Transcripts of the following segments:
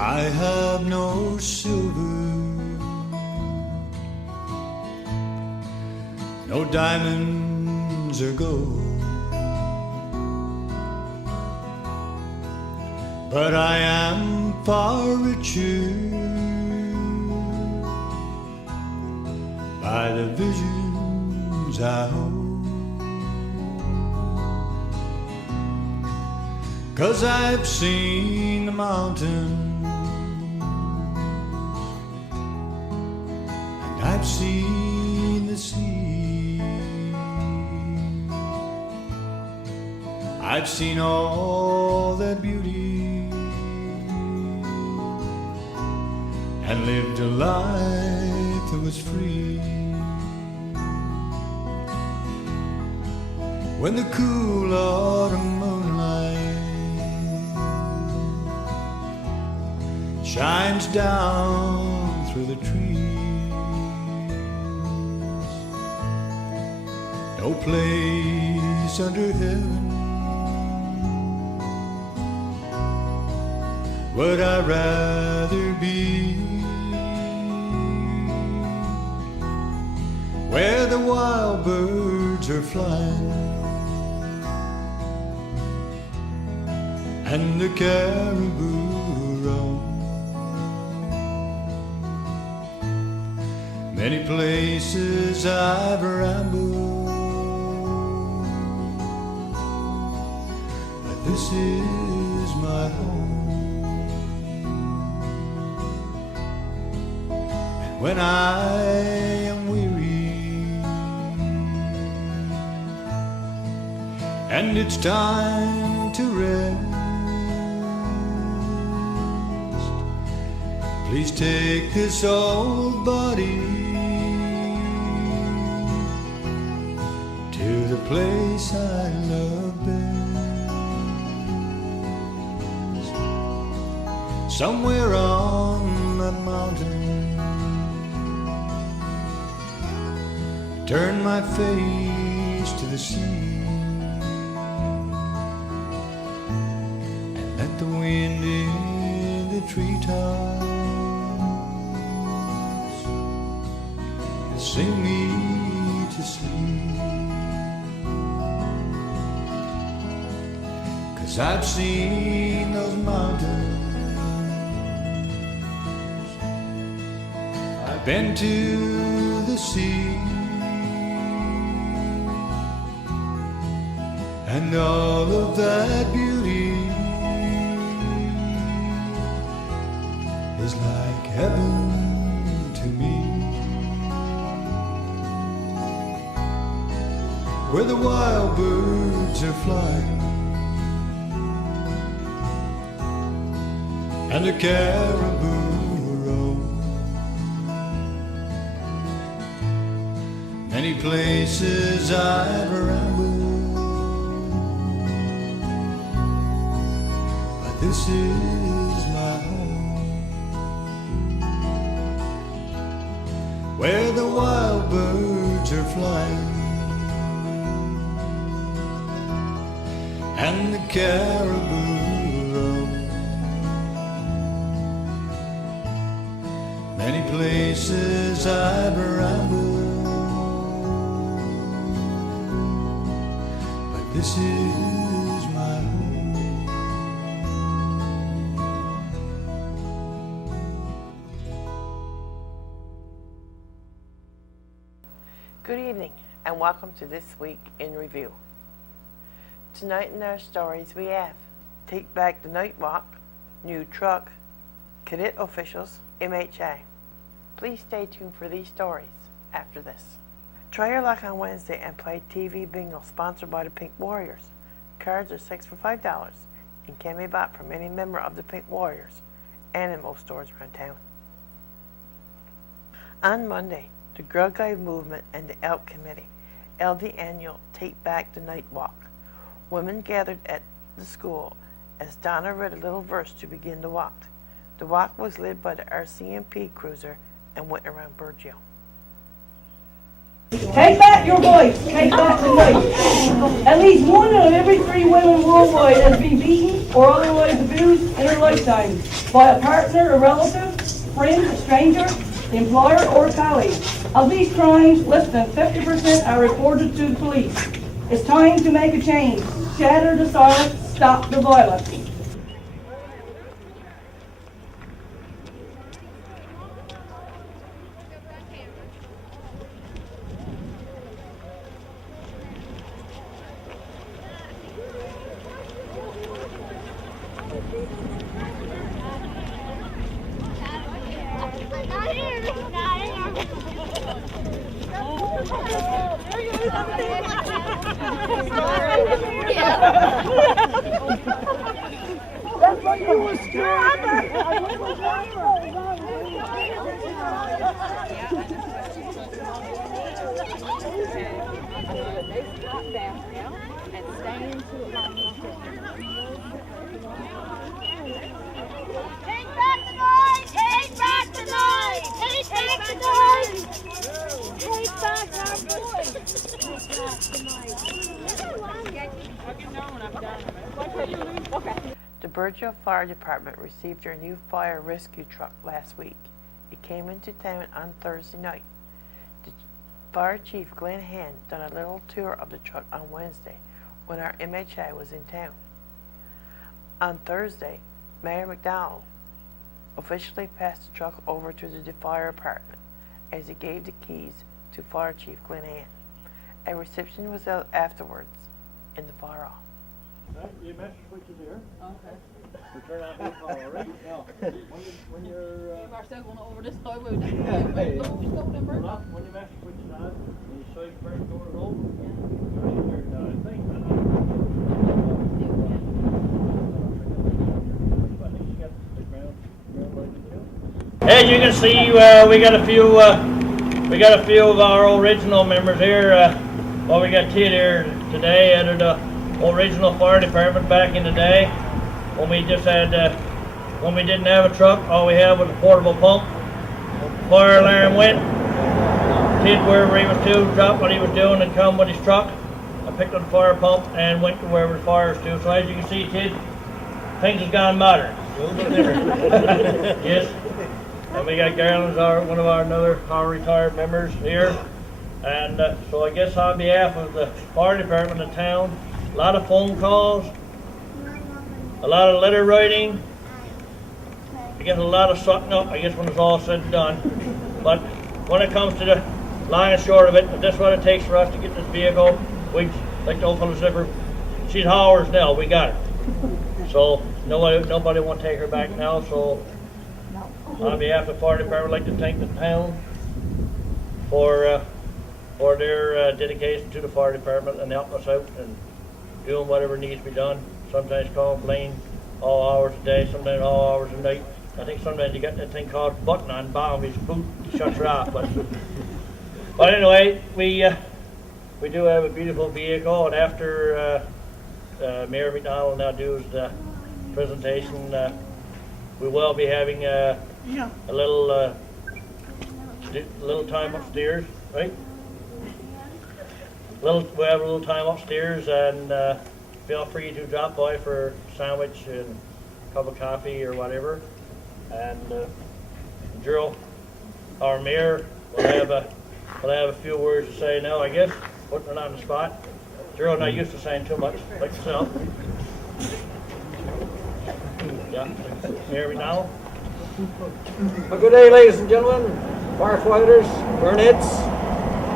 I have no silver, no diamonds or gold, but I am far richer by the visions I hold. 'Cause I've seen the mountains and I've seen the sea. I've seen all that beauty and lived a life that was free. When the cool autumn moonlight shines down through the trees, no place under heaven would I rather be, where the wild birds are flying and the caribou roam. Many places I've rambled, but this is my home. And when I am weary and it's time to rest, please take this old body to the place I love best, somewhere on that mountain. Turn my face to the sea and let the wind in the treetops sing me to sleep. 'Cause I've seen those mountains, I've been to the sea, and all of that beauty is like heaven to me. Where the wild birds are flying and the caribou roam. Many places I've rambled, but this is my home, where the wild birds are flying and the caribou roam. Many places I've rambled, but this is my home. Good evening and welcome to This Week in Review. Tonight in our stories we have Take Back the Night Walk, New Truck, Cadet Officials, MHA. Please stay tuned for these stories after this. Try your luck on Wednesday and play TV Bingo sponsored by the Pink Warriors. Cards are 6 for $5 and can be bought from any member of the Pink Warriors and in most stores around town. On Monday, the Girl Guide Movement and the Elk Committee held the annual Take Back the Night Walk. Women gathered at the school as Donna read a little verse to begin the walk. The walk was led by the RCMP cruiser and went around Burgeo. Take back your voice. Take back the voice. At least one out of every 3 women worldwide has been beaten or otherwise abused in her lifetime by a partner, a relative, friend, a stranger, employer, or colleague. Of these crimes, less than 50% are reported to the police. It's time to make a change. Shatter the silence. Stop the violence. That's what you were scared. They stop down now and stay into it long enough. Take back the noise! Take back the noise! Take back the noise! Take back our voice! Take back the noise! Okay. The Burgeo Fire Department received their new fire rescue truck last week. It came into town on Thursday night. The Fire Chief Glenn Hand done a little tour of the truck on Wednesday when our MHA was in town. On Thursday, Mayor McDowell officially passed the truck over to the fire department as he gave the keys to Fire Chief Glenn Hand. A reception was held afterwards in the fire hall. Right, your message switch is there. Okay. We turn out the call, all right? Now, when you're, You are still going over this highway. Hey. Number? when your message switch is on, and you saw your first door is open, you're in your thing, I think you got the ground lighting too. As you can see, we got a few of our original members here. Well, we got Tid here today out of the original fire department back in the day when we just had when we didn't have a truck. All we had was a portable pump. Fire alarm went. Tid, wherever he was to, dropped what he was doing and come with his truck. I picked up the fire pump and went to wherever the fire was to. So as you can see, Tid, things have gone modern. A little bit different. Yes. And we got Garland's one of our retired members here. And so I guess on behalf of the fire department of town, a lot of phone calls, a lot of letter writing, I guess a lot of sucking up, I guess when it's all said and done. But when it comes to the long and short of it, if that's what it takes for us to get this vehicle, we, like the old fellow said, she's ours now, we got her. So nobody won't take her back now, so on behalf of the fire department, I'd like to thank the town for their dedication to the fire department and helping us out and doing whatever needs to be done. Sometimes calling Blaine all hours a day, sometimes all hours a night. I think sometimes you got that thing called button on the bottom of his boot, shuts her off. But anyway, we do have a beautiful vehicle, and after Mayor McDonald now does the presentation, we will be having a little time upstairs, right? We'll have a little time upstairs, and feel free to drop by for a sandwich and a cup of coffee or whatever. And Drew, our mayor, will have a few words to say now, I guess, putting it on the spot. Drew, not used to saying too much, like yourself. Yeah, Mayor McDonald. Well, good day, ladies and gentlemen, firefighters, burnets,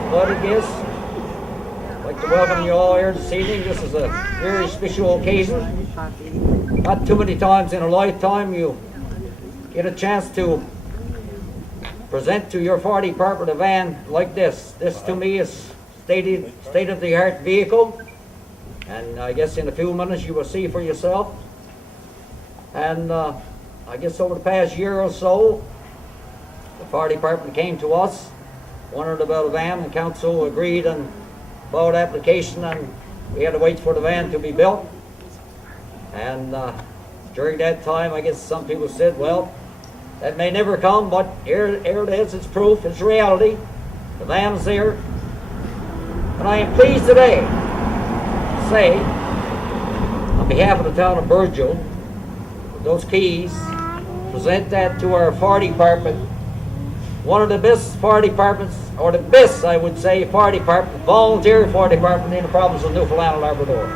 invited guests. I'd like to welcome you all here this evening. This is a very special occasion. Not too many times in a lifetime you get a chance to present to your fire department a van like this. This to me is state-of-the-art vehicle, and I guess in a few minutes you will see for yourself. And I guess over the past year or so, the fire department came to us, wondered about a van, and council agreed and bought application, and we had to wait for the van to be built. And during that time, I guess some people said, well, that may never come, but here it is, it's proof, it's reality. The van's there, And I am pleased today to say, on behalf of the town of Burgeo, those keys, present that to our fire department, one of the best fire departments, or the best, I would say, fire department, volunteer fire department in the province of Newfoundland and Labrador.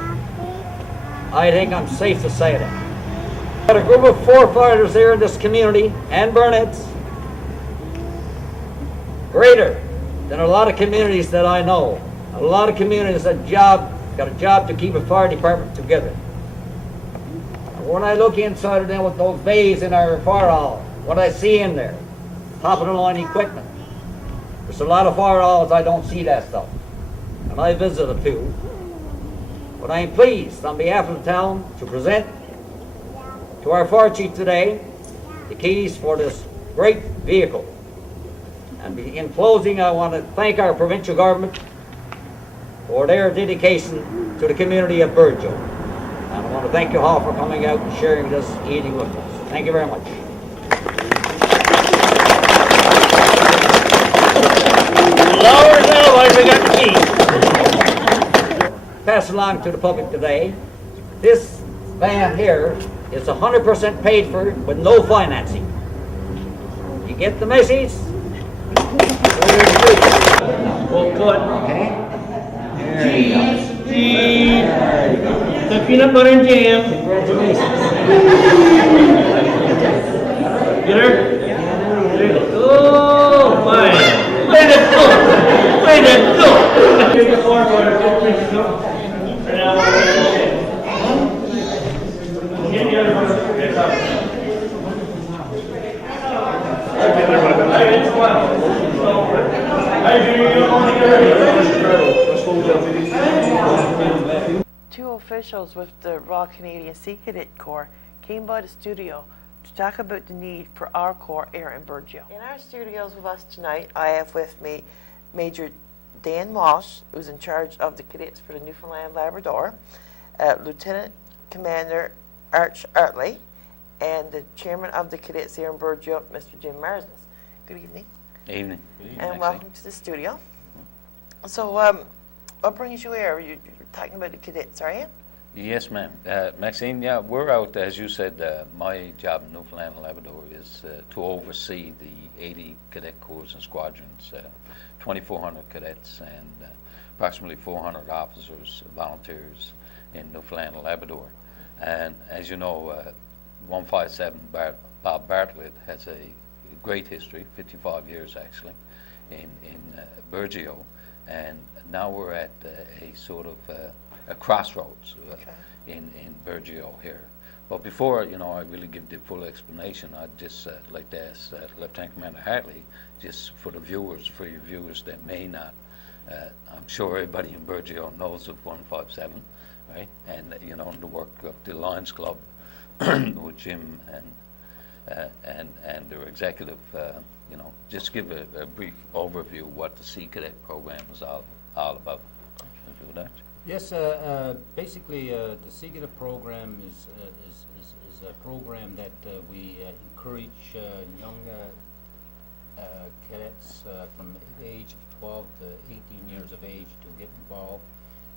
I think I'm safe to say that. Got a group of firefighters there in this community, and Burnett's, greater than a lot of communities that I know. A lot of communities that got a job to keep a fire department together. When I look inside of them with those bays in our fire hall, what I see in there, top of the line equipment. There's a lot of fire halls I don't see that stuff. And I visit a few. But I am pleased on behalf of the town to present to our fire chief today the keys for this great vehicle. And in closing, I want to thank our provincial government for their dedication to the community of Burgeo. And I want to thank you all for coming out and sharing this evening with us. Thank you very much. Lower now, we got the keys. Pass along to the public today. This van here is 100% paid for with no financing. You get the message? Well, good. Cheese. The peanut butter and jam. Get her? There you go. Oh, fine. Way to go. Way to go. Here's the floor for her. And now we're going to shit. Get the other one. Get up. It's well. Two officials with the Royal Canadian Sea Cadet Corps came by the studio to talk about the need for our corps here in Burgeo. In our studios with us tonight, I have with me Major Dan Walsh, who's in charge of the cadets for the Newfoundland Labrador, Lieutenant Commander Arch Artley, and the chairman of the cadets here in Burgeo, Mr. Jim Marsden. Good evening. Evening. And welcome to the studio. So, what brings you here? You're talking about the cadets, are you? Yes, ma'am. Maxine, yeah, we're out, as you said, my job in Newfoundland and Labrador is to oversee the 80 cadet corps and squadrons, 2,400 cadets and approximately 400 officers, volunteers in Newfoundland and Labrador. And as you know, 157 Bob Bartlett has a great history, 55 years actually, in Burgeo, and now we're at a sort of a crossroads in Burgeo here. But before I really give the full explanation, I'd just like to ask Lieutenant Commander Hartley, just for the viewers, for your viewers that may not, I'm sure everybody in Burgeo knows of 157, right? And the work of the Lions Club with Jim and their executive, just give a brief overview of what the Sea Cadet program is all about. Do that. Yes, basically the Sea Cadet program is a program that we encourage young cadets from the age of 12 to 18 years of age to get involved.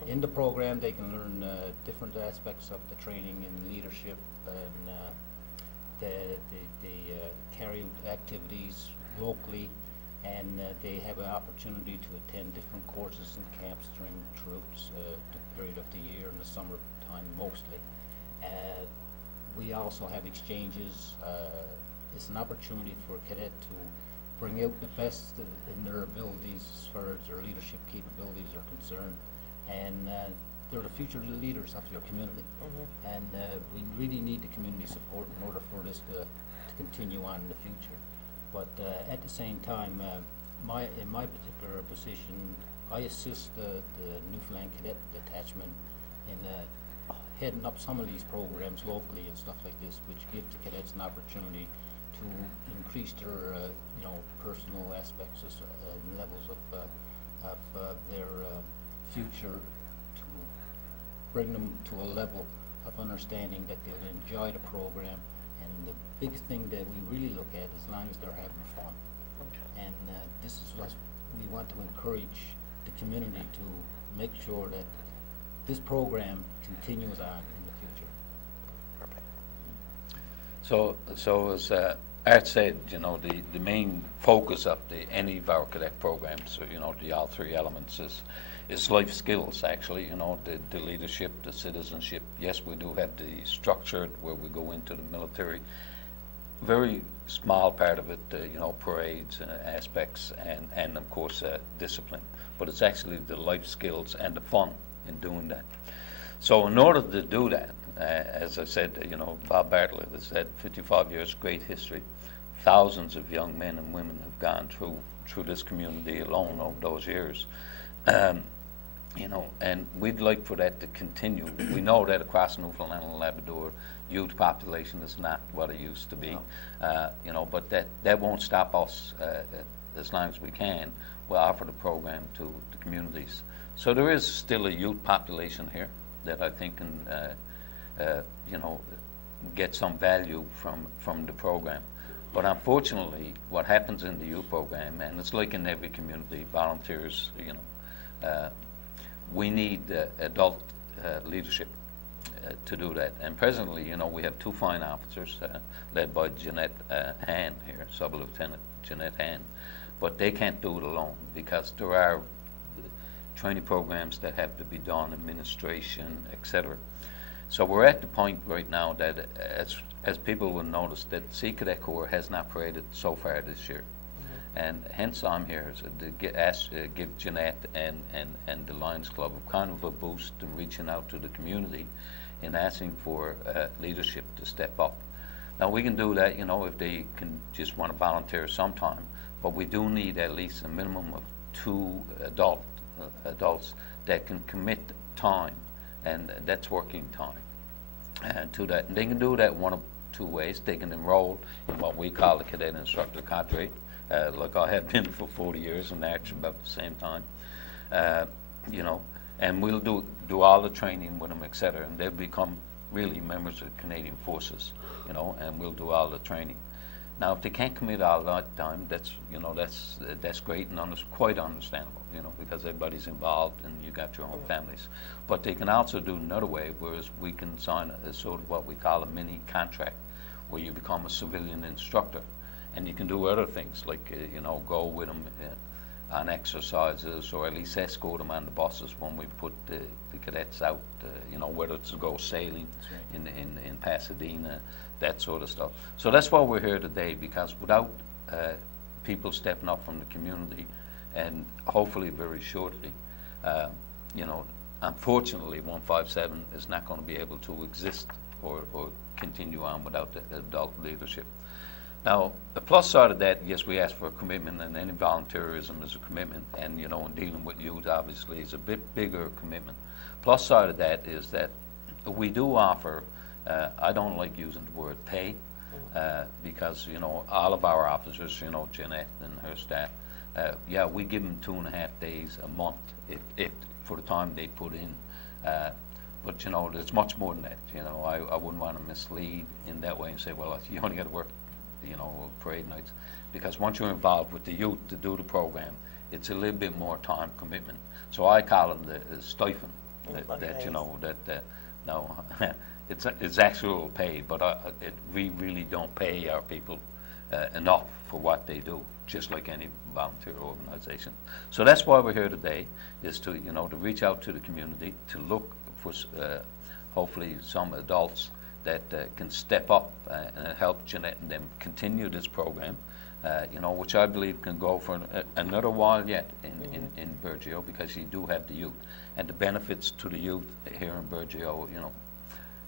In the program they can learn different aspects of the training in leadership, and they carry out activities locally, and they have an opportunity to attend different courses and camps during troops the period of the year in the summertime mostly. We also have exchanges. It's an opportunity for a cadet to bring out the best in their abilities as far as their leadership capabilities are concerned, and they're the future leaders of your community. And we really need the community support in order for this to continue on in the future. But at the same time, in my particular position, I assist the Newfoundland Cadet Detachment in heading up some of these programs locally and stuff like this, which give the cadets an opportunity to increase their personal aspects and levels of their future, to bring them to a level of understanding that they'll enjoy the program. And the biggest thing that we really look at, as long as they're having fun. And this is what we want to encourage the community to make sure that this program continues on in the future. So as Art said, you know, the main focus of any of our cadet programs, so, you know, the all three elements is life skills, actually, you know, the leadership, the citizenship. Yes, we do have the structured where we go into the military. Very small part of it, you know, parades aspects and of course discipline. But it's actually the life skills and the fun in doing that. So in order to do that, as I said, you know, Bob Bartlett has said 55 years, great history. Thousands of young men and women have gone through this community alone over those years. You know, and we'd like for that to continue. We know that across Newfoundland and Labrador, youth population is not what it used to be. You know, but that won't stop us as long as we can. We'll offer the program to the communities. So there is still a youth population here that I think can, you know, get some value from the program. But unfortunately, what happens in the youth program, and it's like in every community, volunteers, you know, we need adult leadership to do that. And presently, you know, we have two fine officers led by Jeanette Han here, Sub-Lieutenant Jeanette Han, but they can't do it alone because there are training programs that have to be done, administration, etc. So we're at the point right now that, as people will notice, that Sea Cadet Corps has not paraded so far this year. And hence I'm here to give Jeanette and the Lions Club kind of a boost in reaching out to the community in asking for leadership to step up. Now we can do that, you know, if they can just want to volunteer sometime, but we do need at least a minimum of 2 adults that can commit time, and that's working time, and to that. And they can do that one of 2 ways. They can enroll in what we call the Cadet Instructor Cadre, like I have been for 40 years, and actually about the same time, you know, and we'll do all the training with them, etc. And they'll become really members of Canadian Forces, you know, and we'll do all the training. Now, if they can't commit all that time, that's, you know, that's great and quite understandable, you know, because everybody's involved and you got your own families. But they can also do another way, whereas we can sign a sort of what we call a mini contract, where you become a civilian instructor, and you can do other things like, you know, go with them on exercises, or at least escort them on the buses when we put the cadets out, you know, whether it's to go sailing in Pasadena, that sort of stuff. So that's why we're here today, because without people stepping up from the community, and hopefully very shortly, you know, unfortunately 157 is not going to be able to exist or continue on without the adult leadership. Now, the plus side of that, yes, we ask for a commitment, and any volunteerism is a commitment, and, you know, in dealing with youth, obviously, is a bit bigger commitment. Plus side of that is that we do offer, I don't like using the word pay, because, you know, all of our officers, you know, Jeanette and her staff, yeah, we give them 2.5 days a month if for the time they put in. But, you know, there's much more than that. You know, I wouldn't want to mislead in that way and say, well, you only got to work, you know, parade nights, because once you're involved with the youth to do the program, it's a little bit more time commitment. So I call it the stipend, that you know, that no, it's actual pay, but we really don't pay our people enough for what they do, just like any volunteer organization. So that's why we're here today, is to, you know, to reach out to the community, to look for hopefully some adults that can step up and help Jeanette and them continue this program, you know, which I believe can go for another while yet in Burgeo, because you do have the youth. And the benefits to the youth here in Burgeo, you know,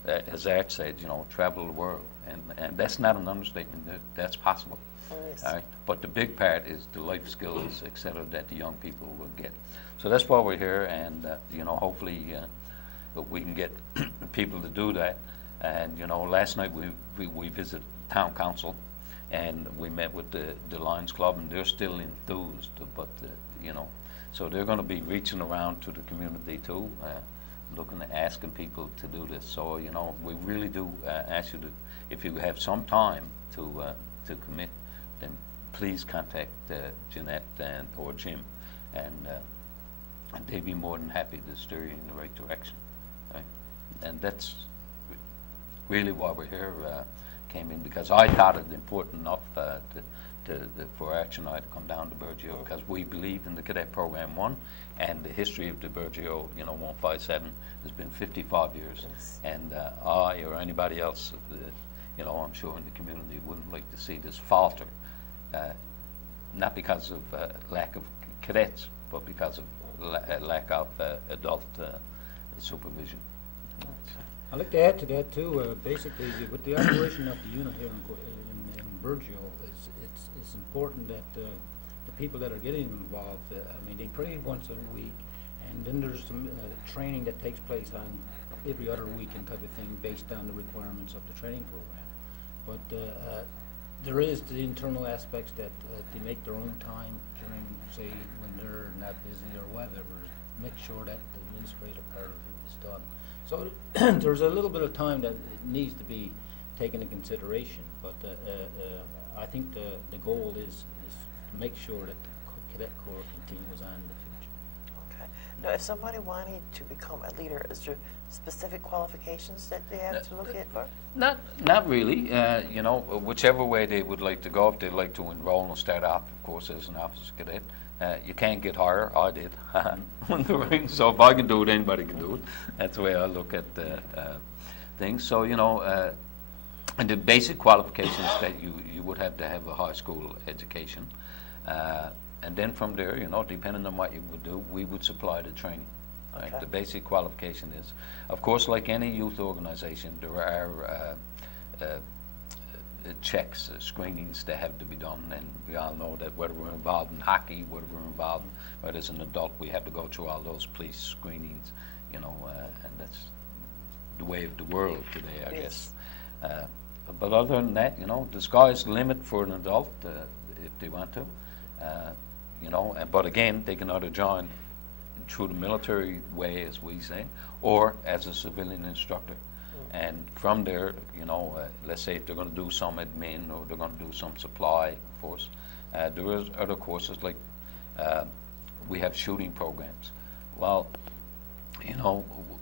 as Art said, you know, travel the world. And that's not an understatement, that's possible. Oh, yes. All right? But the big part is the life skills, et cetera, that the young people will get. So that's why we're here, and, you know, hopefully we can get people to do that. And, you know, last night we visited town council, and we met with the Lions Club, and they're still enthused, but, you know, so they're going to be reaching around to the community too, looking at asking people to do this. So, you know, we really do ask you to, if you have some time to commit, then please contact Jeanette or Jim, and and they'd be more than happy to steer you in the right direction, right? And that's really why we're here, came in, because I thought it important enough for Action I to come down to Burgeo, because we believed in the cadet program, one, and the history of the Burgeo, 157 has been 55 years. Yes. And I or anybody else, I'm sure in the community wouldn't like to see this falter, not because of lack of cadets, but because of lack of adult supervision. I'd like to add to that too. Basically, with the operation of the unit here in Burgeo, it's important that the people that are getting involved, they train once a week, and then there's some training that takes place on every other weekend type of thing based on the requirements of the training program. But there is the internal aspects that they make their own time during, say, when they're not busy or whatever, make sure that the administrative part of it is done. So there's a little bit of time that needs to be taken into consideration, but I think the goal is to make sure that the Cadet Corps continues on in the future. Okay. Now, if somebody wanted to become a leader, is there specific qualifications that they have to look at for? Not really. Whichever way they would like to go, if they'd like to enroll and start off, of course, as an officer cadet. You can't get higher. I did. So if I can do it, anybody can do it. That's the way I look at things. So, and the basic qualifications that you would have to have a high school education. And then from there, depending on what you would do, we would supply the training. Right? Okay. The basic qualification is, of course, like any youth organization, there are checks, screenings that have to be done, and we all know that whether we're involved in hockey, whether we're involved, whether as an adult, we have to go through all those police screenings, and that's the way of the world today, I guess. But other than that, the sky's the limit for an adult if they want to, but again, they can either join through the military way, as we say, or as a civilian instructor. And from there, let's say if they're going to do some admin or they're going to do some supply force, there is other courses like we have shooting programs. Well,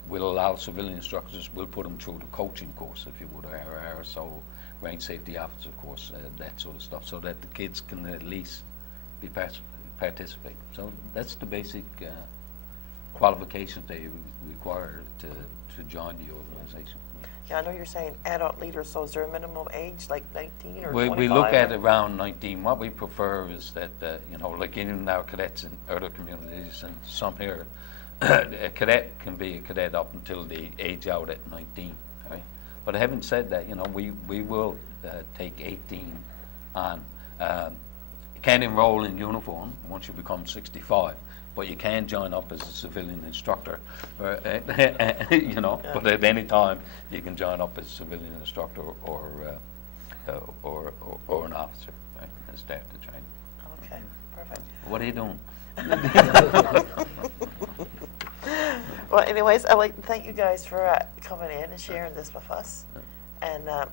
we'll allow civilian instructors, we'll put them through the coaching course, if you would, or so range safety officer course, that sort of stuff, so that the kids can at least participate. So that's the basic qualifications they require to join the organization. Yeah, I know you're saying adult leaders, so is there a minimum age, like 19 or 25? We look at around 19. What we prefer is that, like in our cadets in other communities and some here, a cadet can be a cadet up until they age out at 19. Right? But having said that, we will take 18 on. You can't enroll in uniform once you become 65. But you can join up as a civilian instructor, but at any time you can join up as a civilian instructor or an officer, right, and start the training. Okay, perfect. What are you doing? Well, anyways, I'd like to thank you guys for coming in and sharing this with us, and I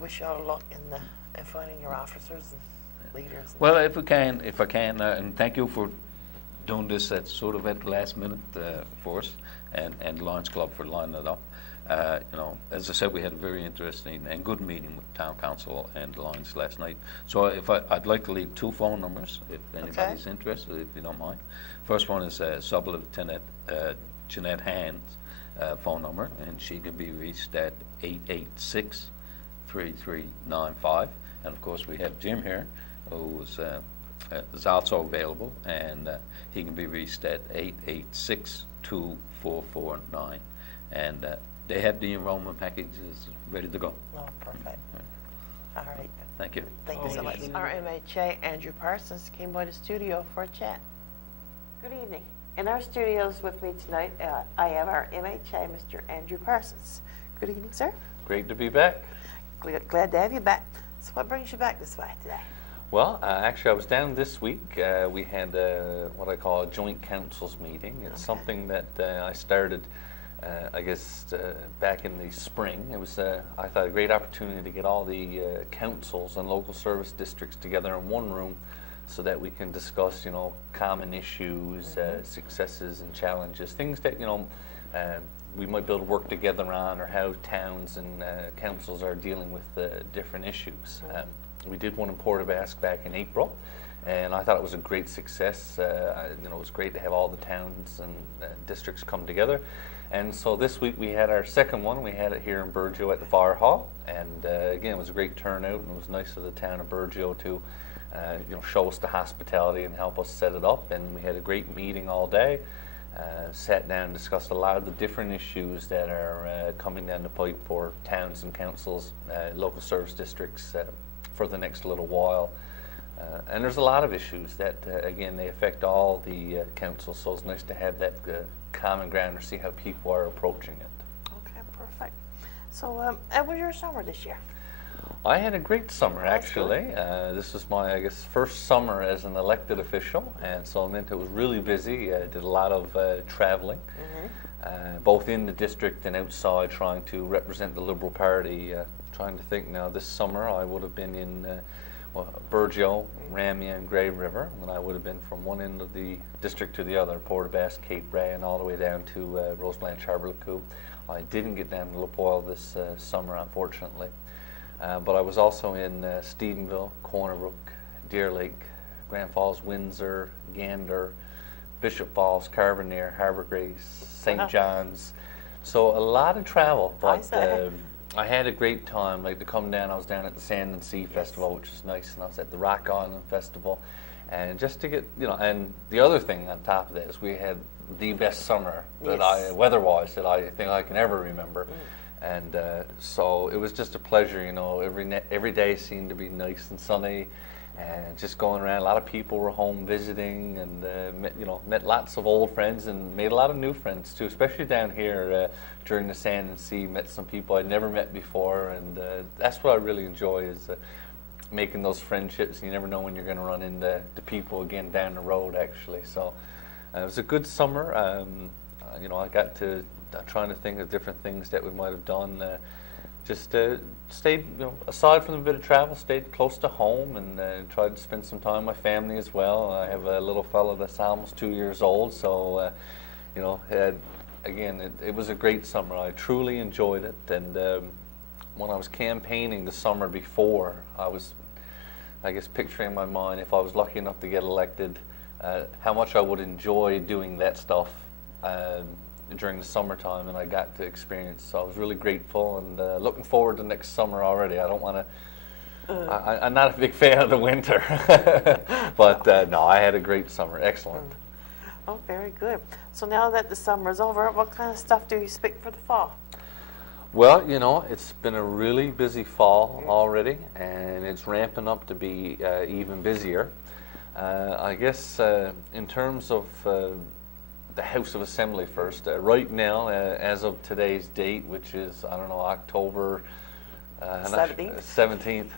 wish you all the luck in finding your officers and leaders. Well, if I can, and thank you for doing this at sort of at the last minute for us, and Lions Club for lining it up. As I said, we had a very interesting and good meeting with Town Council and the Lions last night. So I'd like to leave 2 phone numbers if anybody's interested, if you don't mind. First one is Sub-Lieutenant Jeanette Hand's phone number, and she can be reached at 886-3395. And of course, we have Jim here, who is also available, and he can be reached at 886-2449. And they have the enrollment packages ready to go. Oh, perfect. Right. All right. Thank you. Thank you so much. Our MHA, Andrew Parsons, came by the studio for a chat. Good evening. In our studios with me tonight, I have our MHA, Mr. Andrew Parsons. Good evening, sir. Great to be back. Glad to have you back. So what brings you back this way today? Well, actually, I was down this week. We had what I call a joint councils meeting. It's something that I started, I guess, back in the spring. It was, I thought, a great opportunity to get all the councils and local service districts together in one room so that we can discuss, common issues, successes and challenges, things that, we might be able to work together on, or how towns and councils are dealing with different issues. We did one in Port Basque back in April, and I thought it was a great success. It was great to have all the towns and districts come together. And so this week we had our second one. We had it here in Burgeo at the Fire Hall, and again, it was a great turnout, and it was nice of the town of Burgeo to show us the hospitality and help us set it up. And we had a great meeting all day. Sat down and discussed a lot of the different issues that are coming down the pipe for towns and councils, local service districts for the next little while. And there's a lot of issues that, again, they affect all the councils, so it's nice to have that common ground to see how people are approaching it. Okay, perfect. So, how was your summer this year? I had a great summer, actually. This was my, first summer as an elected official, and so it meant it was really busy. I did a lot of traveling, both in the district and outside, trying to represent the Liberal Party. Trying to think now, this summer I would have been in Burgeo, Ramia and Grey River, and I would have been from one end of the district to the other, Port Basque, Cape Ray, and all the way down to Roseblanche, Harbour-le-Cou. I didn't get down to Lapoil this summer, unfortunately. But I was also in Stephenville, Corner Brook, Deer Lake, Grand Falls, Windsor, Gander, Bishop Falls, Carbonear, Harbour Grace, St. John's. So a lot of travel, but I had a great time. Like, to come down, I was down at the Sand and Sea Festival, which was nice, and I was at the Rock Island Festival. And just to get, and the other thing on top of that is we had the best summer that weather-wise, that I think I can ever remember. And so it was just a pleasure, every day seemed to be nice and sunny, and just going around. A lot of people were home visiting, and met lots of old friends and made a lot of new friends too, especially down here during the Sand and Sea. Met some people I'd never met before, and that's what I really enjoy, is making those friendships. You never know when you're going to run into people again down the road, actually. So it was a good summer. I got to trying to think of different things that we might have done. Just stayed, aside from a bit of travel, stayed close to home, and tried to spend some time with my family as well. I have a little fellow that's almost 2 years old, so again, it was a great summer. I truly enjoyed it, and when I was campaigning the summer before, I was, picturing in my mind, if I was lucky enough to get elected, how much I would enjoy doing that stuff during the summertime, and I got to experience. So I was really grateful, and looking forward to next summer already. I don't want to. I'm not a big fan of the winter, but no, I had a great summer. Excellent. Oh, very good. So now that the summer is over, what kind of stuff do you expect for the fall? Well, it's been a really busy fall already, and it's ramping up to be even busier. In terms of the House of Assembly first. Right now, as of today's date, which is, October 17th,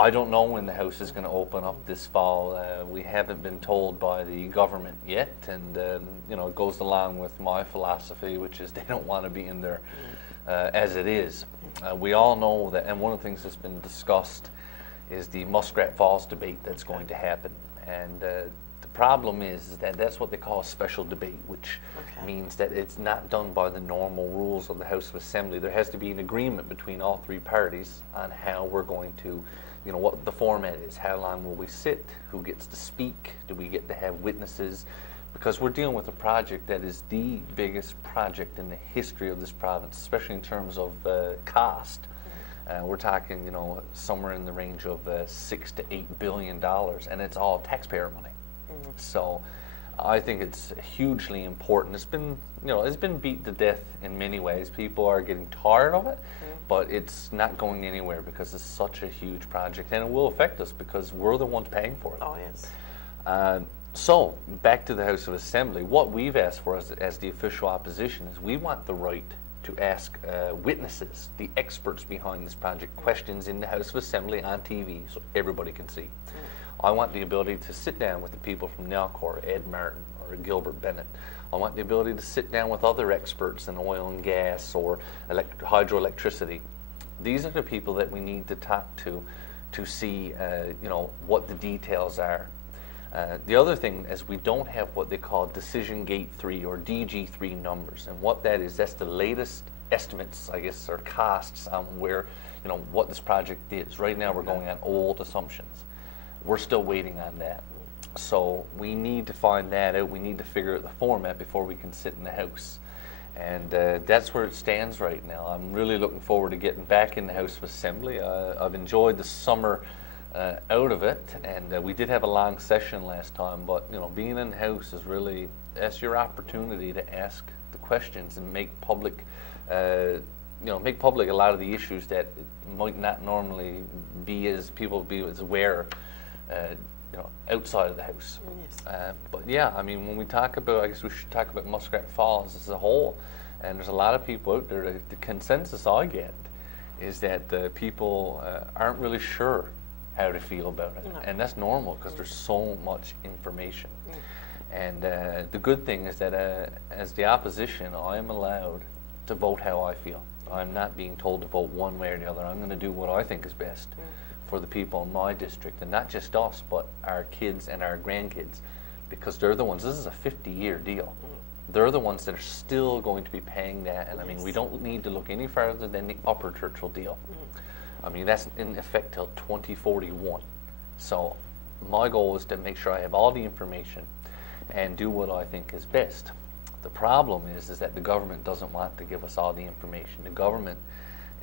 I don't know when the House is going to open up this fall. We haven't been told by the government yet, and it goes along with my philosophy, which is they don't want to be in there as it is. We all know that, and one of the things that's been discussed is the Muskrat Falls debate that's going to happen, and the problem is that that's what they call a special debate, which means that it's not done by the normal rules of the House of Assembly. There has to be an agreement between all three parties on how we're going to, what the format is. How long will we sit? Who gets to speak? Do we get to have witnesses? Because we're dealing with a project that is the biggest project in the history of this province, especially in terms of cost. We're talking, somewhere in the range of $6 to $8 billion, and it's all taxpayer money. So I think it's hugely important. It's been beat to death in many ways. People are getting tired of it, but it's not going anywhere because it's such a huge project, and it will affect us because we're the ones paying for it. Oh, yes. So back to the House of Assembly. What we've asked for as the official opposition is we want the right to ask witnesses, the experts behind this project, questions in the House of Assembly on TV so everybody can see. I want the ability to sit down with the people from Nalcor, Ed Martin, or Gilbert Bennett. I want the ability to sit down with other experts in oil and gas or hydroelectricity. These are the people that we need to talk to to see, you know, what the details are. The other thing is we don't have what they call decision gate 3 or DG3 numbers, and what that is, that's the latest estimates, I guess, or costs on where, you know, what this project is. Right now we're going on old assumptions. We're still waiting on that. So we need to find that out. We need to figure out the format before we can sit in the House. And that's where it stands right now. I'm really looking forward to getting back in the House of Assembly. I've enjoyed the summer out of it, and we did have a long session last time, but you know, being in the House is really, that's your opportunity to ask the questions and make public, you know, make public a lot of the issues that might not normally be as people be as aware, you know, outside of the House. Yes. But yeah, I mean, when we talk about, I guess we should talk about Muskrat Falls as a whole, and there's a lot of people out there, the consensus I get is that the people aren't really sure how to feel about it. No. And that's normal because there's so much information. And the good thing is that as the opposition, I am allowed to vote how I feel. I'm not being told to vote one way or the other. I'm going to do what I think is best for the people in my district, and not just us, but our kids and our grandkids, because they're the ones, this is a 50-year deal. They're the ones that are still going to be paying that, and I mean, we don't need to look any further than the Upper Churchill deal. I mean, that's in effect till 2041. So my goal is to make sure I have all the information and do what I think is best. The problem is that the government doesn't want to give us all the information. The government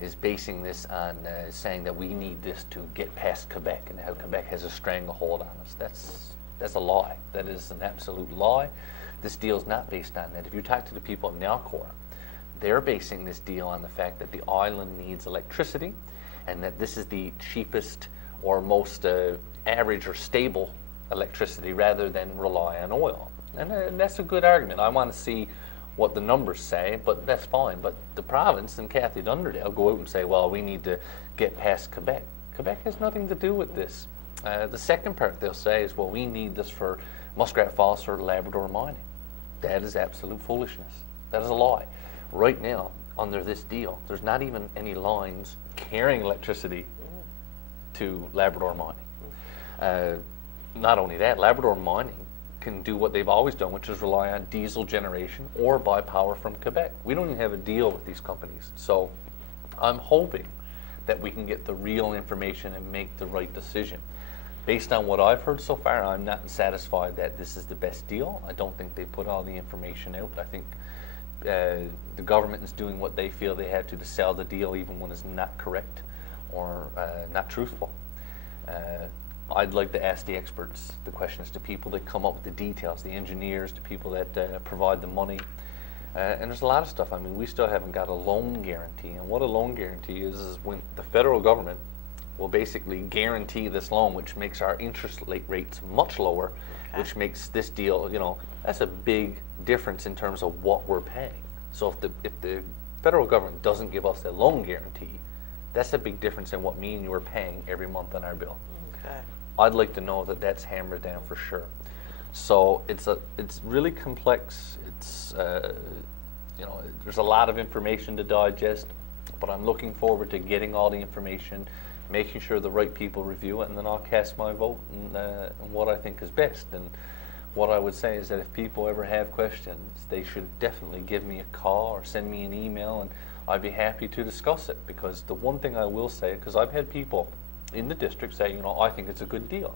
is basing this on saying that we need this to get past Quebec, and how Quebec has a stranglehold on us. That's a lie. That is an absolute lie. This deal is not based on that. If you talk to the people in Nalcor, they're basing this deal on the fact that the island needs electricity, and that this is the cheapest or most average or stable electricity rather than rely on oil. And that's a good argument. I want to see what the numbers say, but that's fine. But the province and Kathy Dunderdale go out and say, well, we need to get past Quebec. Quebec has nothing to do with this. The second part they'll say is, well, we need this for Muskrat Falls or Labrador mining. That is absolute foolishness. That is a lie. Right now, under this deal, there's not even any lines carrying electricity to Labrador mining. Not only that, Labrador mining can do what they've always done, which is rely on diesel generation or buy power from Quebec. We don't even have a deal with these companies. So I'm hoping that we can get the real information and make the right decision. Based on what I've heard so far, I'm not satisfied that this is the best deal. I don't think they put all the information out. I think the government is doing what they feel they have to sell the deal, even when it's not correct or not truthful. I'd like to ask the experts the questions, the people that come up with the details, the engineers, the people that provide the money. And there's a lot of stuff. I mean, we still haven't got a loan guarantee. And what a loan guarantee is when the federal government will basically guarantee this loan, which makes our interest rates much lower, which makes this deal, you know, that's a big difference in terms of what we're paying. So if the federal government doesn't give us a loan guarantee, that's a big difference in what me and you are paying every month on our bill. Okay. I'd like to know that that's hammered down for sure. So it's really complex. It's you know, there's a lot of information to digest, but I'm looking forward to getting all the information, making sure the right people review it, and then I'll cast my vote and what I think is best. And what I would say is that if people ever have questions, they should definitely give me a call or send me an email, and I'd be happy to discuss it. Because the one thing I will say, because I've had people in the district say, you know, I think it's a good deal.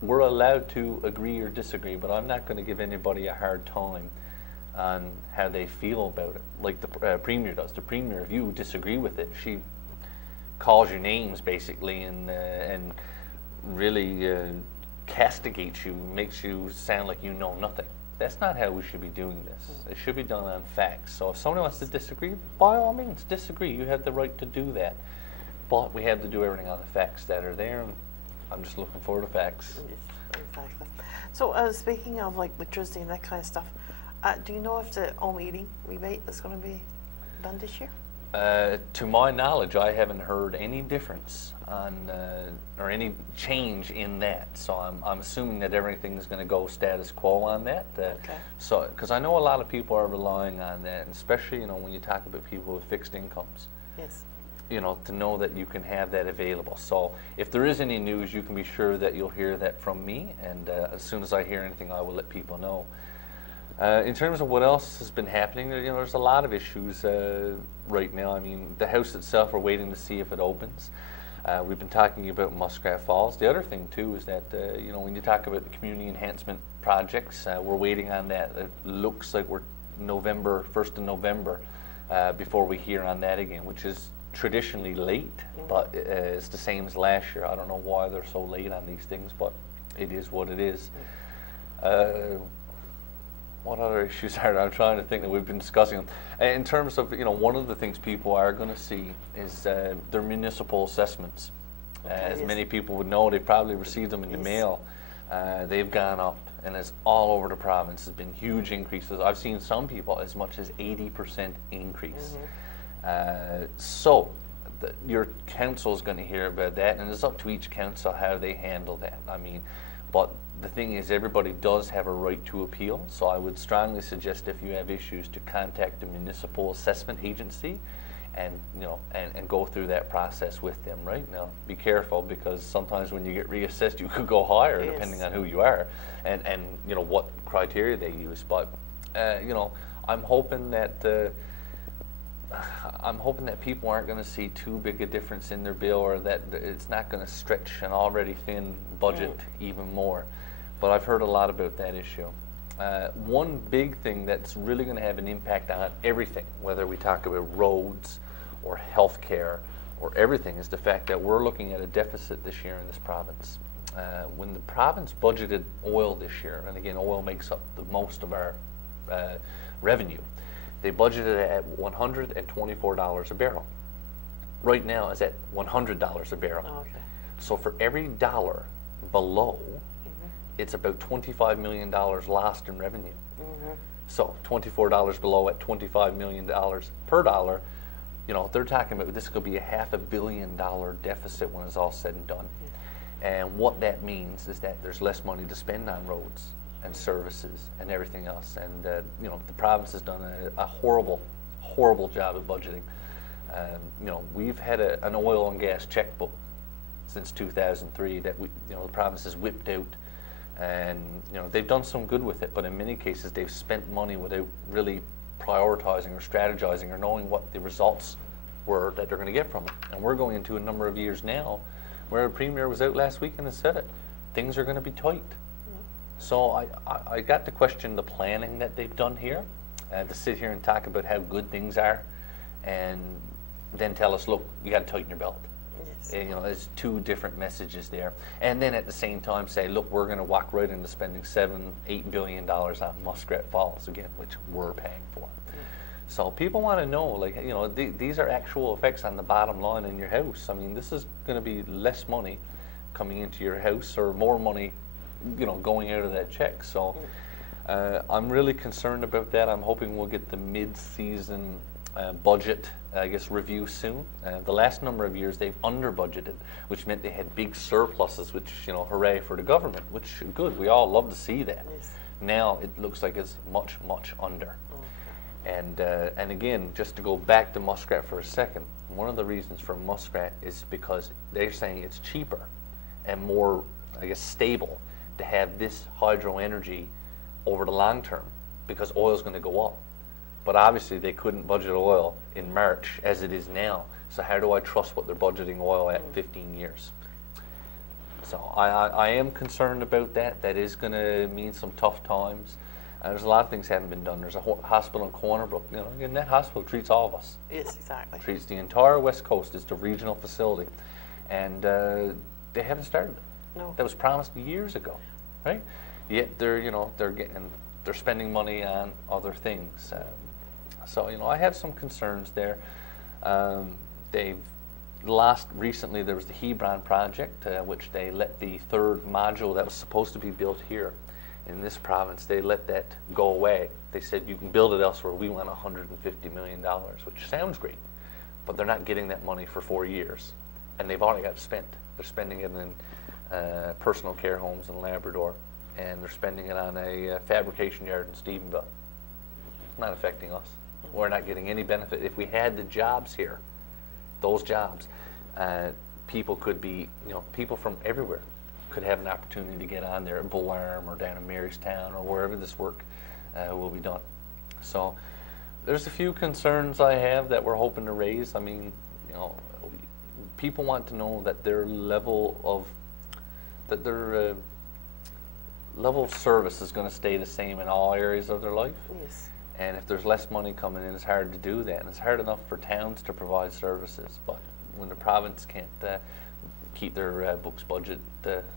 We're allowed to agree or disagree, but I'm not going to give anybody a hard time on how they feel about it, like the Premier does. The Premier, if you disagree with it, she calls you names basically, and really castigates you, makes you sound like you know nothing. That's not how we should be doing this. It should be done on facts. So if someone wants to disagree, by all means, disagree. You have the right to do that. But we have to do everything on the facts that are there, and I'm just looking forward to facts. Exactly. So speaking of like electricity and that kind of stuff, do you know if the home heating rebate is going to be done this year? To my knowledge, I haven't heard any difference on or any change in that. So I'm assuming that everything is going to go status quo on that. Okay. So because I know a lot of people are relying on that, and especially when you talk about people with fixed incomes. Yes. to know that you can have that available. So if there is any news, you can be sure that you'll hear that from me, and as soon as I hear anything, I will let people know. In terms of what else has been happening, there's a lot of issues right now. I mean, the house itself, we're waiting to see if it opens. We've been talking about Muskrat Falls. The other thing too is that when you talk about the community enhancement projects, we're waiting on that. It looks like we're 1st of November before we hear on that again, which is traditionally late, but it's the same as last year. I don't know why they're so late on these things, but it is what it is. What other issues are there? I'm trying to think that we've been discussing them. In terms of, one of the things people are going to see is their municipal assessments. As many people would know, they probably received them in the mail. They've gone up, and it's all over the province. There's been huge increases. I've seen some people as much as 80% increase. So your council is going to hear about that, and it's up to each council how they handle that. I mean, but the thing is, everybody does have a right to appeal, so I would strongly suggest if you have issues to contact the municipal assessment agency and and go through that process with them. Right now, be careful, because sometimes when you get reassessed, you could go higher depending on who you are and what criteria they use. But I'm hoping that people aren't going to see too big a difference in their bill, or that it's not going to stretch an already thin budget even more. But I've heard a lot about that issue. One big thing that's really going to have an impact on everything, whether we talk about roads or healthcare or everything, is the fact that we're looking at a deficit this year in this province. When the province budgeted oil this year, and again, oil makes up the most of our revenue, they budgeted it at $124 a barrel. Right now it's at $100 a barrel. Oh, okay. So for every dollar below, it's about $25 million lost in revenue. So $24 below at $25 million per dollar, they're talking about this could be a $500 million deficit when it's all said and done. And what that means is that there's less money to spend on roads and services and everything else. And the province has done a horrible job of budgeting. We've had an oil and gas checkbook since 2003 that the province has whipped out, and they've done some good with it, but in many cases they've spent money without really prioritizing or strategizing or knowing what the results were that they're going to get from it. And we're going into a number of years now where the Premier was out last week and said it. Things are going to be tight. So I got to question the planning that they've done here, to sit here and talk about how good things are, and then tell us, look, you got to tighten your belt. And, there's two different messages there. And then at the same time say, look, we're going to walk right into spending $7-8 billion on Muskrat Falls again, which we're paying for. So people want to know, these are actual effects on the bottom line in your house. I mean, this is going to be less money coming into your house, or more money going out of that check. So I'm really concerned about that. I'm hoping we'll get the mid-season budget, review soon. The last number of years they've under-budgeted, which meant they had big surpluses, which, hooray for the government, which good. We all love to see that. Now it looks like it's much, much under. And again, just to go back to Muskrat for a second, one of the reasons for Muskrat is because they're saying it's cheaper and more, stable to have this hydro energy over the long term, because oil is going to go up. But obviously they couldn't budget oil in March as it is now. So how do I trust what they're budgeting oil at in 15 years? So I am concerned about that. That is going to mean some tough times. There's a lot of things haven't been done. There's a hospital in Cornerbrook. Again, that hospital treats all of us. Yes, exactly. Treats the entire West Coast. It's the regional facility, and they haven't started it. No. That was promised years ago, right? Yet they're spending money on other things. So I have some concerns there. Recently there was the Hebron project, which they let the third module that was supposed to be built here in this province, they let that go away. They said, you can build it elsewhere. We want $150 million, which sounds great, but they're not getting that money for 4 years, and they've already got it spent. They're spending it in personal care homes in Labrador, and they're spending it on a fabrication yard in Stephenville. It's not affecting us. We're not getting any benefit. If we had the jobs here, those jobs, people could be, people from everywhere could have an opportunity to get on there at Bull Arm or down in Marystown or wherever this work will be done. So there's a few concerns I have that we're hoping to raise. I mean, people want to know that their level of service is going to stay the same in all areas of their life. Yes. And if there's less money coming in, it's hard to do that. And it's hard enough for towns to provide services, but when the province can't keep their books budget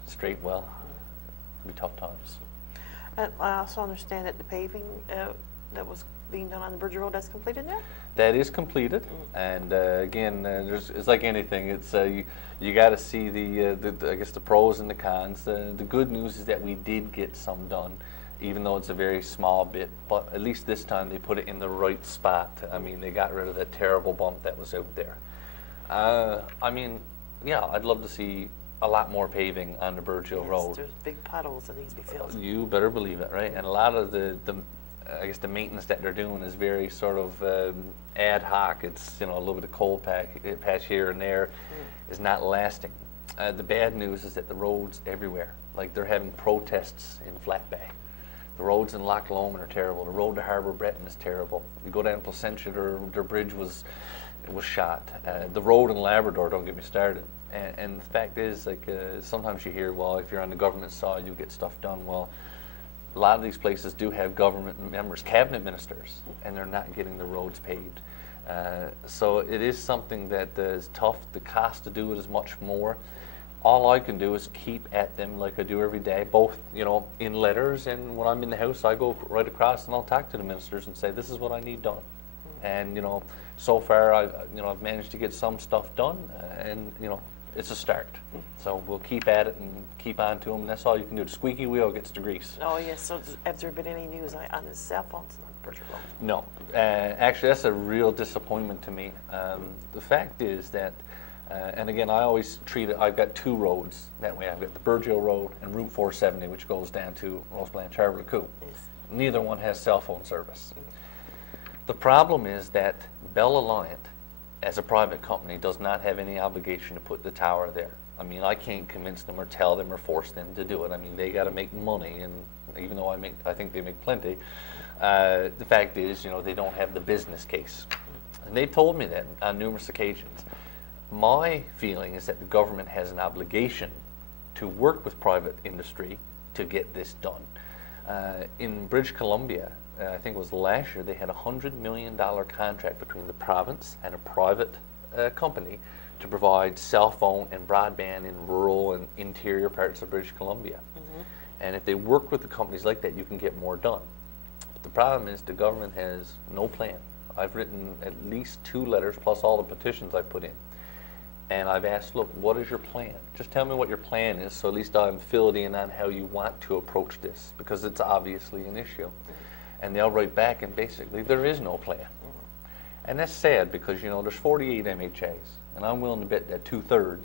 straight, well, it'll be tough times. And I also understand that the paving that was being done on the Bridge Road, that's completed now? That is completed, and again, it's like anything. It's you got to see I guess the pros and the cons. The good news is that we did get some done, even though it's a very small bit. But at least this time they put it in the right spot. I mean, they got rid of that terrible bump that was out there. I mean, yeah, I'd love to see a lot more paving on the Burgeo Road. There's big puddles that need to be filled. You better believe it, right? And a lot of I guess the maintenance that they're doing is very sort of ad hoc. It's a little bit of coal patch here and there is not lasting. The bad news is that the roads everywhere, like they're having protests in Flat Bay. The roads in Loch Lomond are terrible. The road to Harbour Breton is terrible. You go down Placentia, their bridge was shot. The road in Labrador, don't get me started. And the fact is, like sometimes you hear, well, if you're on the government side, you'll get stuff done. Well, a lot of these places do have government members, cabinet ministers, and they're not getting the roads paved. So it is something that is tough. The cost to do it is much more. All I can do is keep at them like I do every day, both in letters, and when I'm in the House, I go right across and I'll talk to the ministers and say, this is what I need done. And so far I've managed to get some stuff done, and it's a start. So we'll keep at it and keep on to them, and that's all you can do. The squeaky wheel gets the grease. Oh, yes. So has there been any news on his cell phones on the Bridge Road? No. Actually, that's a real disappointment to me. The fact is that, and again, I always treat it, I've got two roads that way. I've got the Burgeo Road and Route 470, which goes down to Rose Blanche Harbour Lacoux. Yes. Neither one has cell phone service. The problem is that Bell Alliant, as a private company, does not have any obligation to put the tower there. I mean, I can't convince them or tell them or force them to do it. I mean, they got to make money, and even though I think they make plenty, the fact is, they don't have the business case. And they've told me that on numerous occasions. My feeling is that the government has an obligation to work with private industry to get this done. In British Columbia, I think it was last year, they had a $100 million contract between the province and a private company to provide cell phone and broadband in rural and interior parts of British Columbia. And if they work with the companies like that, you can get more done. But the problem is the government has no plan. I've written at least 2 letters, plus all the petitions I put in. And I've asked, look, what is your plan? Just tell me what your plan is, so at least I'm filled in on how you want to approach this, because it's obviously an issue. And they'll write back, and basically there is no plan. And that's sad, because there's 48 MHAs, and I'm willing to bet that 2/3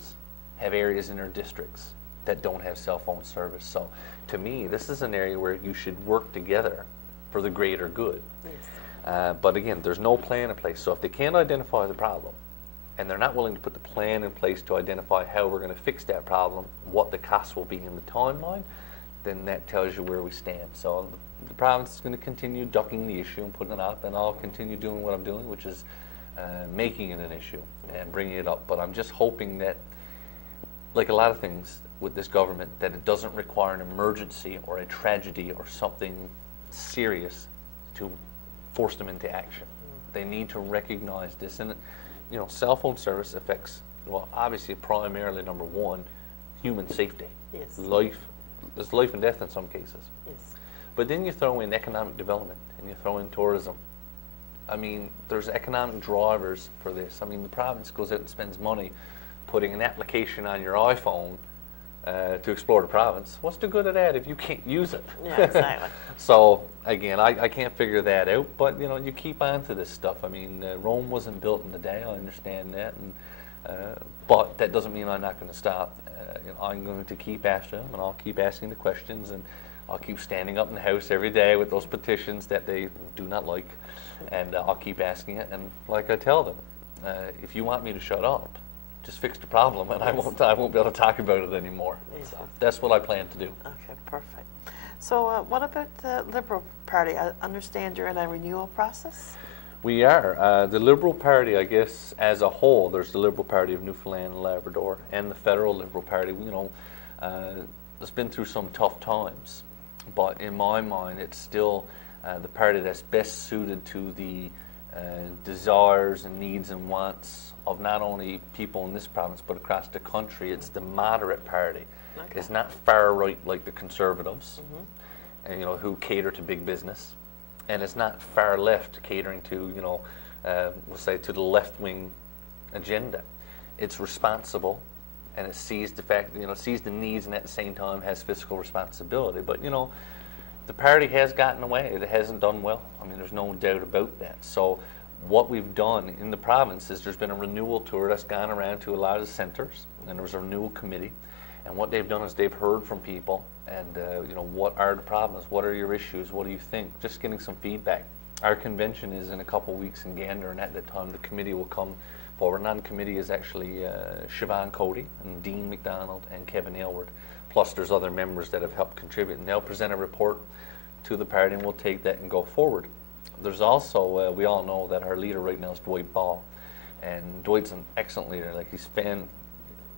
have areas in their districts that don't have cell phone service. So to me, this is an area where you should work together for the greater good. Yes. But again, there's no plan in place. So if they can't identify the problem, and they're not willing to put the plan in place to identify how we're going to fix that problem, what the costs will be in the timeline, then that tells you where we stand. So the province is going to continue ducking the issue and putting it up, and I'll continue doing what I'm doing, which is making it an issue and bringing it up. But I'm just hoping that, like a lot of things with this government, that it doesn't require an emergency or a tragedy or something serious to force them into action. They need to recognize this. And cell phone service affects, well, obviously primarily, number one, human safety. Yes. There's life and death in some cases. Yes. But then you throw in economic development, and you throw in tourism. I mean, there's economic drivers for this. I mean, the province goes out and spends money putting an application on your iPhone to explore the province. What's the good of that if you can't use it? Yeah, exactly. So again, I can't figure that out, but you keep on to this stuff. I mean, Rome wasn't built in a day. I understand that, and but that doesn't mean I'm not going to stop. I'm going to keep after them, and I'll keep asking the questions, and I'll keep standing up in the House every day with those petitions that they do not like, and I'll keep asking it. And like I tell them, if you want me to shut up, just fix the problem, and I won't be able to talk about it anymore. So that's what I plan to do. Okay, perfect. So what about the Liberal Party? I understand you're in a renewal process? We are. The Liberal Party, I guess, as a whole, there's the Liberal Party of Newfoundland and Labrador and the Federal Liberal Party. You know, it's been through some tough times, but in my mind, it's still the party that's best suited to the desires and needs and wants of not only people in this province, but across the country. It's the moderate party. Okay. It's not far right like the Conservatives, and, you know, who cater to big business. And it's not far left catering to, you know, we'll say to the left-wing agenda. It's responsible, and it sees the fact, you know, sees the needs, and at the same time has fiscal responsibility. But, you know, the party has gotten away. It hasn't done well. I mean, there's no doubt about that. So what we've done in the province is there's been a renewal tour that's gone around to a lot of the centres, and there was a renewal committee. And what they've done is they've heard from people, and you know, what are the problems? What are your issues? What do you think? Just getting some feedback. Our convention is in a couple of weeks in Gander, and at that time the committee will come forward. And on the committee is actually Siobhan Cody and Dean McDonald and Kevin Aylward. Plus there's other members that have helped contribute, and they'll present a report to the party, and we'll take that and go forward. There's also, we all know that our leader right now is Dwight Ball, and Dwight's an excellent leader. Like, he's been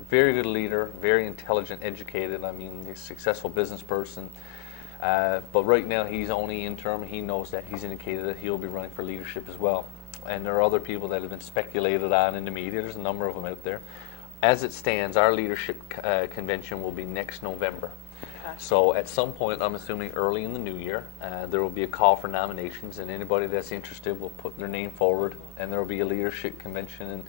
very good leader, very intelligent, educated. I mean, he's a successful business person. But right now he's only interim. He knows that. He's indicated that he'll be running for leadership as well. And there are other people that have been speculated on in the media. There's a number of them out there. As it stands, our leadership convention will be next November. Okay. So at some point, I'm assuming early in the new year, there will be a call for nominations, and anybody that's interested will put their name forward, and there will be a leadership convention, and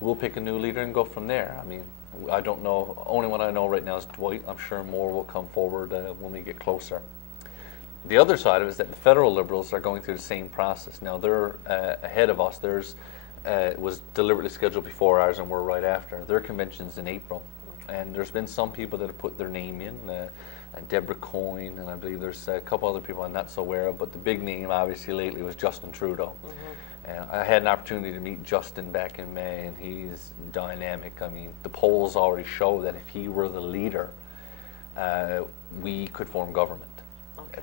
we'll pick a new leader and go from there. I mean, I don't know. Only one I know right now is Dwight. I'm sure more will come forward when we get closer. The other side of it is that the federal Liberals are going through the same process. Now, they're ahead of us. Theirs was deliberately scheduled before ours, and we're right after. Their convention's in April. And there's been some people that have put their name in, Deborah Coyne, and I believe there's a couple other people I'm not so aware of, but the big name obviously lately was Justin Trudeau. I had an opportunity to meet Justin back in May, and he's dynamic. I mean, the polls already show that if he were the leader, we could form government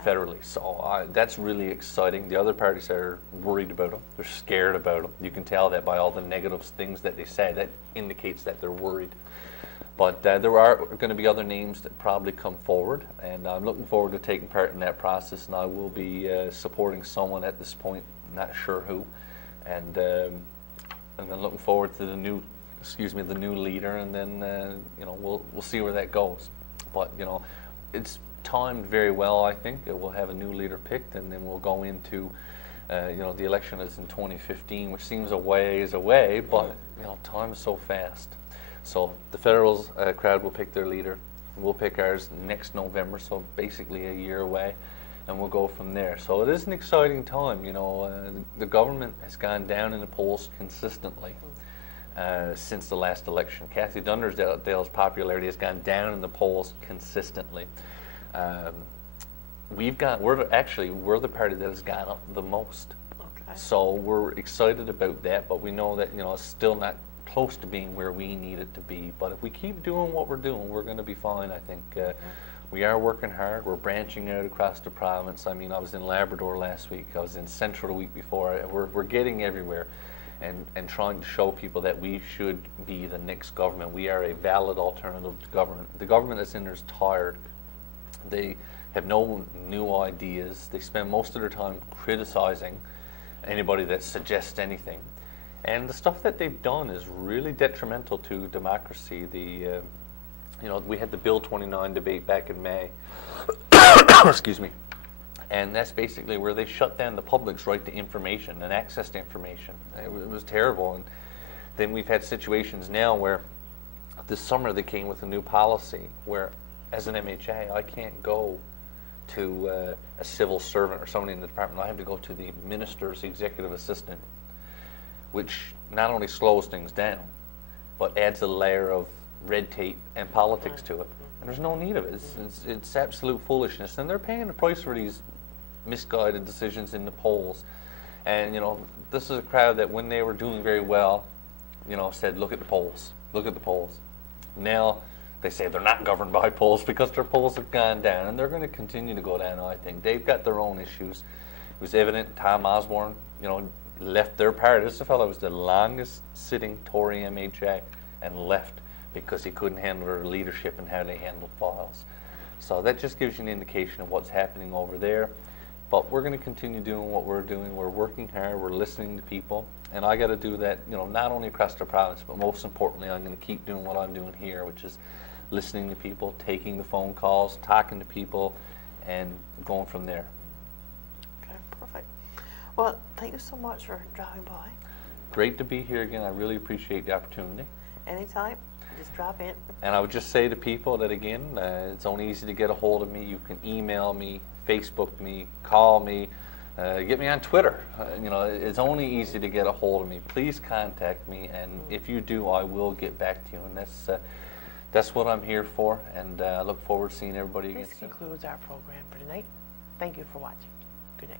federally. So that's really exciting. The other parties are worried about him. They're scared about him. You can tell that by all the negative things that they say. That indicates that they're worried. But there are going to be other names that probably come forward, and I'm looking forward to taking part in that process, and I will be supporting someone at this point, not sure who. And then looking forward to the new leader, and then you know, we'll see where that goes. But you know, it's timed very well. I think we'll have a new leader picked, and then we'll go into you know, the election is in 2015, which seems a ways away, but you know, time is so fast. So the Federals crowd will pick their leader. We'll pick ours next November, so basically a year away, and we'll go from there. So it is an exciting time. You know, the government has gone down in the polls consistently since the last election. Kathy Dunderdale's popularity has gone down in the polls consistently. We're the party that has gone up the most. Okay. So we're excited about that, but we know that, you know, it's still not close to being where we need it to be. But if we keep doing what we're doing, we're going to be fine, I think. We are working hard. We're branching out across the province. I mean, I was in Labrador last week. I was in Central the week before. We're getting everywhere and trying to show people that we should be the next government. We are a valid alternative to government. The government that's in there is tired. They have no new ideas. They spend most of their time criticizing anybody that suggests anything. And the stuff that they've done is really detrimental to democracy. You know, we had the Bill 29 debate back in May. Excuse me. And that's basically where they shut down the public's right to information and access to information. It was terrible. And then we've had situations now where this summer they came with a new policy where, as an MHA, I can't go to a civil servant or somebody in the department. I have to go to the minister's executive assistant, which not only slows things down, but adds a layer of red tape and politics to it. And there's no need of it. It's absolute foolishness. And they're paying the price for these misguided decisions in the polls. And, you know, this is a crowd that when they were doing very well, you know, said, look at the polls, look at the polls. Now they say they're not governed by polls because their polls have gone down, and they're going to continue to go down, I think. They've got their own issues. It was evident Tom Osborne, you know, left their party. This fellow was the longest sitting Tory MHA and left because he couldn't handle their leadership and how they handled files. So that just gives you an indication of what's happening over there. But we're going to continue doing what we're doing. We're working hard. We're listening to people. And I got to do that, you know, not only across the province, but most importantly, I'm going to keep doing what I'm doing here, which is listening to people, taking the phone calls, talking to people, and going from there. Okay, perfect. Well, thank you so much for dropping by. Great to be here again. I really appreciate the opportunity. Anytime, just drop in. And I would just say to people that, again, it's only easy to get a hold of me. You can email me, Facebook me, call me, get me on Twitter. You know, it's only easy to get a hold of me. Please contact me, and if you do, I will get back to you. And that's what I'm here for, and I look forward to seeing everybody again This soon. concludes our program for tonight. Thank you for watching. Good night.